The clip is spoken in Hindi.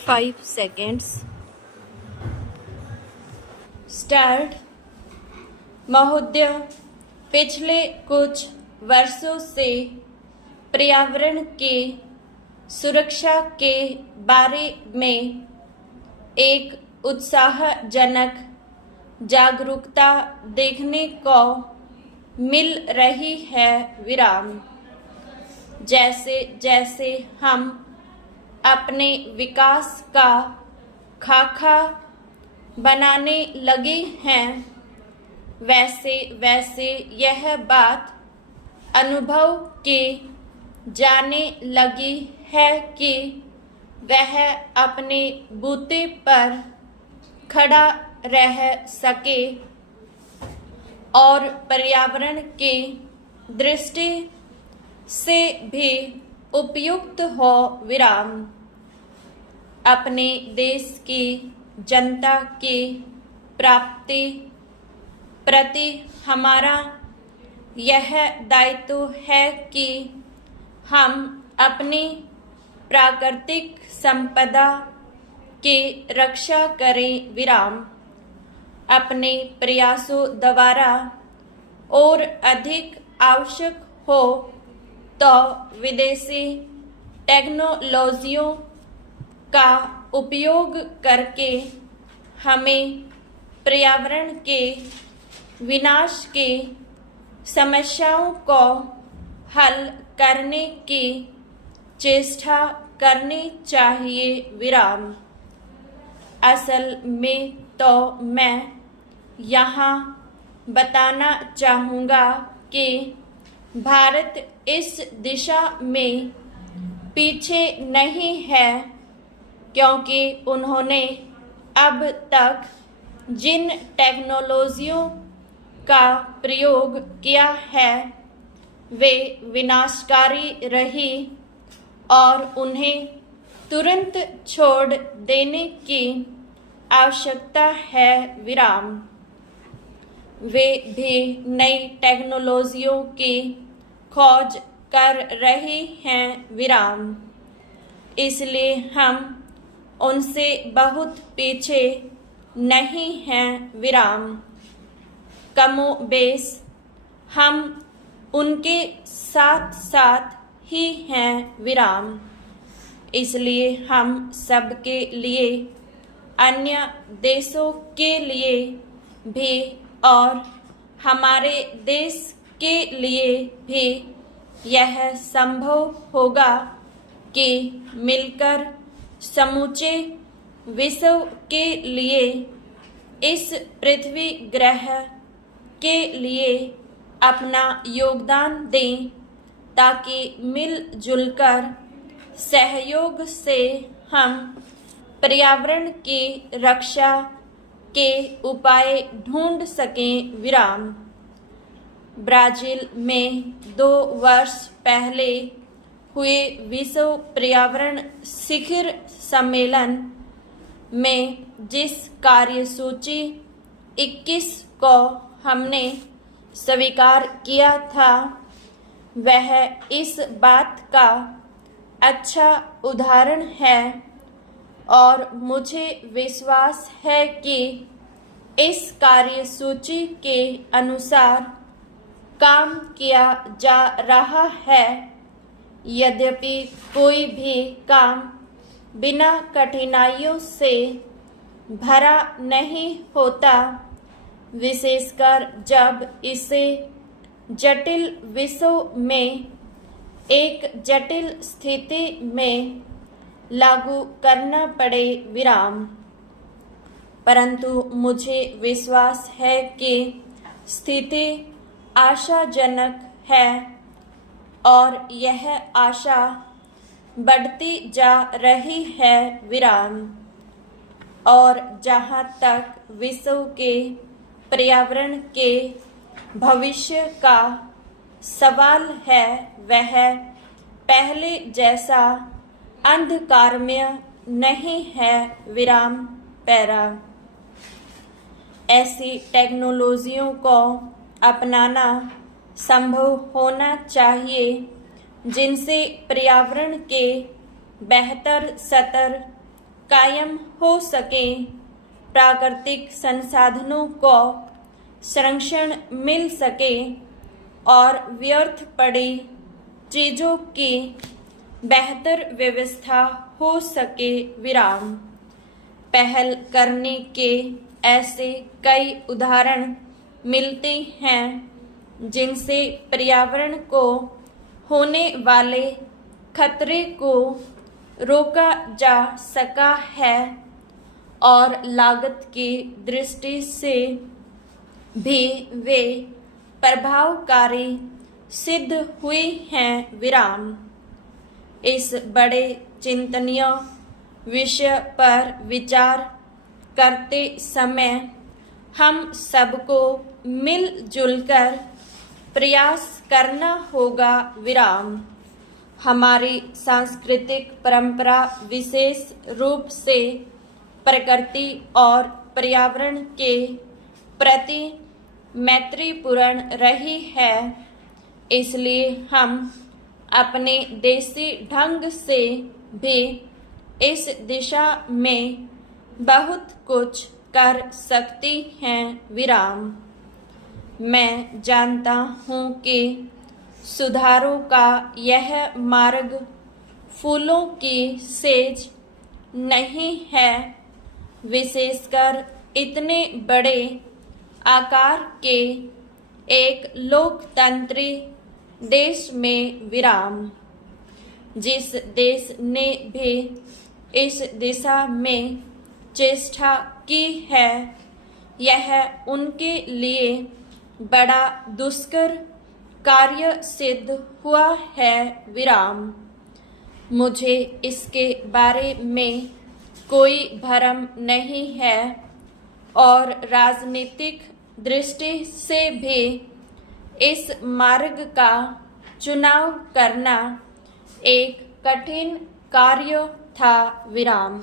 5 seconds. स्टार्ट। महोदय, पिछले कुछ वर्षों से पर्यावरण के सुरक्षा के बारे में एक उत्साहजनक जागरूकता देखने को मिल रही है। जैसे जैसे हम अपने विकास का खाका बनाने लगे हैं, वैसे वैसे यह बात अनुभव के जाने लगी है कि वह अपने बूते पर खड़ा रह सके और पर्यावरण के दृष्टि से भी उपयुक्त हो। अपने देश की जनता की प्राप्ति प्रति हमारा यह दायित्व है कि हम अपनी प्राकृतिक संपदा की रक्षा करें। अपने प्रयासों द्वारा और अधिक आवश्यक हो तो विदेशी टेक्नोलॉजियों का उपयोग करके हमें पर्यावरण के विनाश की समस्याओं को हल करने की चेष्टा करनी चाहिए। असल में तो मैं यहाँ बताना चाहूँगा कि भारत इस दिशा में पीछे नहीं है, क्योंकि उन्होंने अब तक जिन टेक्नोलॉजियों का प्रयोग किया है वे विनाशकारी रही और उन्हें तुरंत छोड़ देने की आवश्यकता है। वे भी नई टेक्नोलॉजियों की खोज कर रहे हैं, इसलिए हम उनसे बहुत पीछे नहीं हैं। कमोबेश हम उनके साथ साथ ही हैं। इसलिए हम सबके लिए, अन्य देशों के लिए भी और हमारे देश के लिए भी यह संभव होगा कि मिलकर समूचे विश्व के लिए, इस पृथ्वी ग्रह के लिए अपना योगदान दें, ताकि मिलजुल कर सहयोग से हम पर्यावरण की रक्षा के उपाय ढूंढ सकें। ब्राजील में 2 वर्ष पहले हुए विश्व पर्यावरण शिखर सम्मेलन में जिस कार्यसूची 21 को हमने स्वीकार किया था, वह इस बात का अच्छा उदाहरण है और मुझे विश्वास है कि इस कार्यसूची के अनुसार काम किया जा रहा है। यद्यपि कोई भी काम बिना कठिनाइयों से भरा नहीं होता, विशेषकर जब इसे जटिल विषयों में एक जटिल स्थिति में लागू करना पड़े। परंतु मुझे विश्वास है कि स्थिति आशाजनक है और यह आशा बढ़ती जा रही है। और जहाँ तक विश्व के पर्यावरण के भविष्य का सवाल है, वह पहले जैसा अंधकारमय नहीं है। ऐसी टेक्नोलॉजियों को अपनाना संभव होना चाहिए जिनसे पर्यावरण के बेहतर स्तर कायम हो सके, प्राकृतिक संसाधनों को संरक्षण मिल सके और व्यर्थ पड़ी चीजों की बेहतर व्यवस्था हो सके। विराम। पहल करने के ऐसे कई उदाहरण मिलते हैं जिनसे पर्यावरण को होने वाले खतरे को रोका जा सका है और लागत की दृष्टि से भी वे प्रभावकारी सिद्ध हुई हैं। विराम। इस बड़े चिंतनीय विषय पर विचार करते समय हम सबको मिलजुल कर प्रयास करना होगा। विराम। हमारी सांस्कृतिक परंपरा विशेष रूप से प्रकृति और पर्यावरण के प्रति मैत्रीपूर्ण रही है, इसलिए हम अपने देसी ढंग से भी इस दिशा में बहुत कुछ कर सकती हैं। विराम। मैं जानता हूँ कि सुधारों का यह मार्ग फूलों की सेज नहीं है, विशेषकर इतने बड़े आकार के एक लोकतंत्री देश में। विराम। जिस देश ने भी इस दिशा में चेष्टा की है, यह उनके लिए बड़ा दुष्कर कार्य सिद्ध हुआ है। विराम। मुझे इसके बारे में कोई भ्रम नहीं है और राजनीतिक दृष्टि से भी इस मार्ग का चुनाव करना एक कठिन कार्य था। विराम।